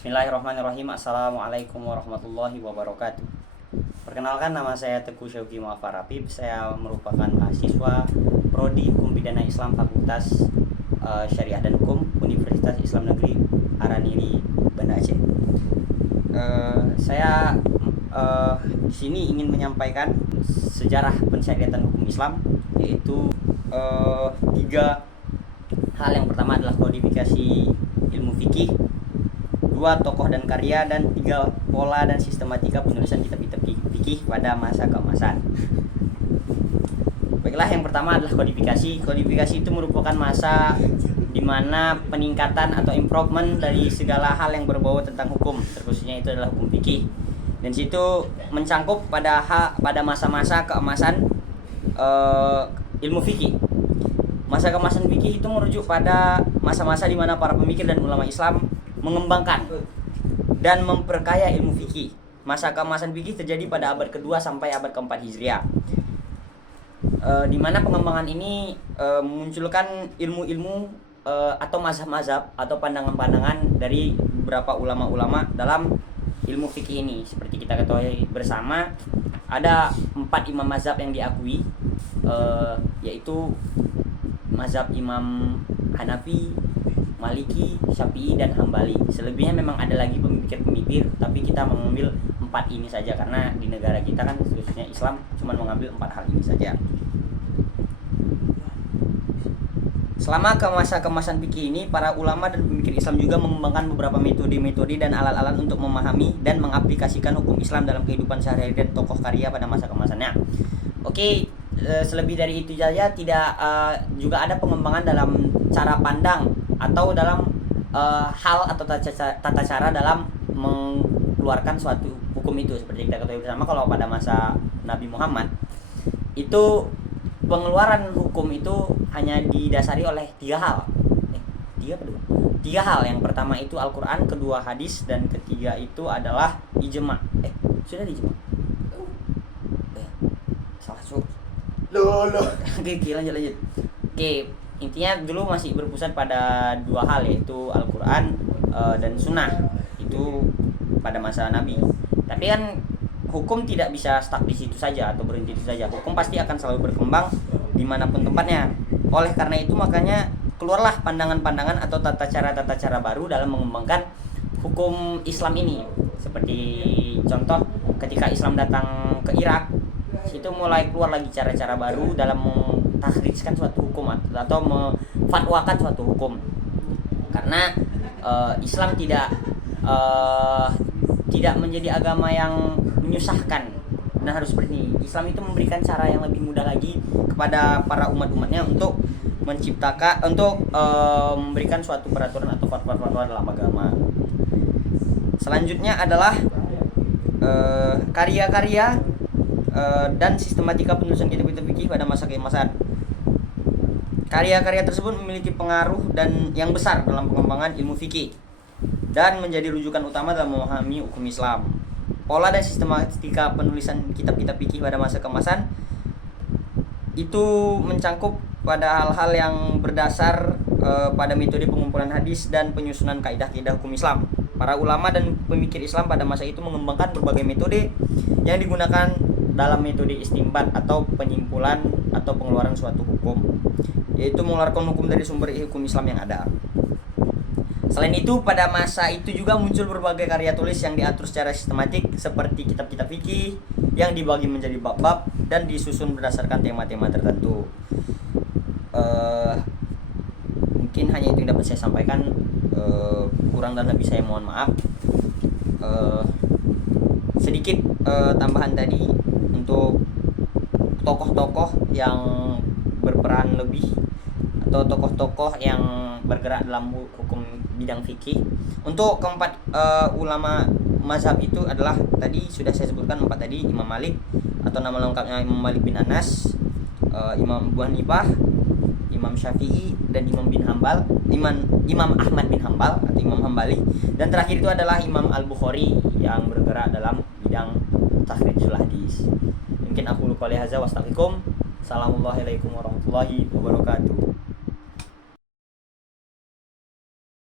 Bismillahirrahmanirrahim. Assalamualaikum warahmatullahi wabarakatuh. Perkenalkan, nama saya Teguh Syauqi Mu'affar Habib. Saya merupakan mahasiswa Prodi Hukum Pidana Islam Fakultas Syariah dan Hukum Universitas Islam Negeri Araniri, Banda Aceh. Saya di sini ingin menyampaikan sejarah pensyariatan hukum Islam, yaitu tiga hal. Yang pertama adalah kodifikasi ilmu fikih, 2 tokoh dan karya, dan 3 pola dan sistematika penulisan kitab-kitab fikih pada masa keemasan. Baiklah, yang pertama adalah kodifikasi. Kodifikasi itu merupakan masa di mana peningkatan atau improvement dari segala hal yang berbau tentang hukum, terkhususnya itu adalah hukum fikih. Dan situ mencangkup pada masa-masa keemasan ilmu fikih. Masa keemasan fikih itu merujuk pada masa-masa di mana para pemikir dan ulama Islam mengembangkan dan memperkaya ilmu fikih. Masa keemasan fikih terjadi pada abad kedua sampai abad keempat Hijriah, di mana pengembangan ini memunculkan ilmu-ilmu atau mazhab-mazhab atau pandangan-pandangan dari beberapa ulama-ulama dalam ilmu fikih ini. Seperti kita ketahui bersama, ada 4 imam mazhab yang diakui, yaitu mazhab Imam Hanafi, Maliki, Syafi'i, dan Hambali. Selebihnya memang ada lagi pemikir-pemikir, tapi kita mengambil 4 ini saja karena di negara kita kan khususnya Islam cuma mengambil 4 hal ini saja. Selama masa keemasan fikih ini, para ulama dan pemikir Islam juga mengembangkan beberapa metode-metode dan alat-alat untuk memahami dan mengaplikasikan hukum Islam dalam kehidupan sehari-hari dan tokoh karya pada masa keemasannya. Oke, selebih dari itu saja, tidak juga ada pengembangan dalam cara pandang atau dalam hal atau tata cara dalam mengeluarkan suatu hukum itu. Seperti kita ketahui bersama, kalau pada masa Nabi Muhammad itu pengeluaran hukum itu hanya didasari oleh 3 hal. Tiga hal. Yang pertama itu Al-Quran, kedua hadis, dan ketiga itu adalah ijma. Sudah ijma. Salah suruh. Oke, lanjut. Oke, intinya dulu masih berpusat pada 2 hal, yaitu Al-Quran dan Sunnah. Itu pada masa Nabi. Tapi kan hukum tidak bisa stuck di situ saja atau berhenti di situ saja. Hukum pasti akan selalu berkembang dimanapun tempatnya. Oleh karena itu, makanya keluarlah pandangan-pandangan atau tata cara baru dalam mengembangkan hukum Islam ini. Seperti contoh, ketika Islam datang ke Irak, situ mulai keluar lagi cara-cara baru dalam mentahridskan suatu hukum atau memfatwakan suatu hukum. Karena Islam tidak menjadi agama yang menyusahkan. Nah, harus seperti ini. Islam itu memberikan cara yang lebih mudah lagi kepada para umat-umatnya untuk memberikan suatu peraturan atau fatwa-fatwa dalam agama. Selanjutnya adalah karya-karya dan sistematika penulisan kitab-kitab fikih pada masa keemasan. Karya-karya tersebut memiliki pengaruh dan yang besar dalam pengembangan ilmu fikih dan menjadi rujukan utama dalam memahami hukum Islam. Pola dan sistematika penulisan kitab-kitab fikih pada masa keemasan itu mencangkup pada hal-hal yang berdasar pada metode pengumpulan hadis dan penyusunan kaidah-kaidah hukum Islam. Para ulama dan pemikir Islam pada masa itu mengembangkan berbagai metode yang digunakan dalam metode istinbat atau penyimpulan atau pengeluaran suatu hukum, yaitu mengeluarkan hukum dari sumber hukum Islam yang ada. Selain itu, pada masa itu juga muncul berbagai karya tulis yang diatur secara sistematik, seperti kitab-kitab fikih yang dibagi menjadi bab-bab dan disusun berdasarkan tema-tema tertentu. Mungkin hanya itu yang dapat saya sampaikan. Kurang dan lebih saya mohon maaf. Sedikit tambahan tadi untuk tokoh-tokoh yang berperan lebih atau tokoh-tokoh yang bergerak dalam hukum bidang fikih. Untuk keempat ulama mazhab itu adalah tadi sudah saya sebutkan 4 tadi: Imam Malik atau nama lengkapnya Imam Malik bin Anas, Imam Abu Hanifah, Imam Syafi'i, dan Imam Ahmad bin Hambal atau Imam Hambali. Dan terakhir itu adalah Imam Al-Bukhari yang bergerak dalam bidang takhrijul hadis. Mungkin aku qouli hadza wa astaghfirukum. Assalamualaikum warahmatullahi wabarakatuh.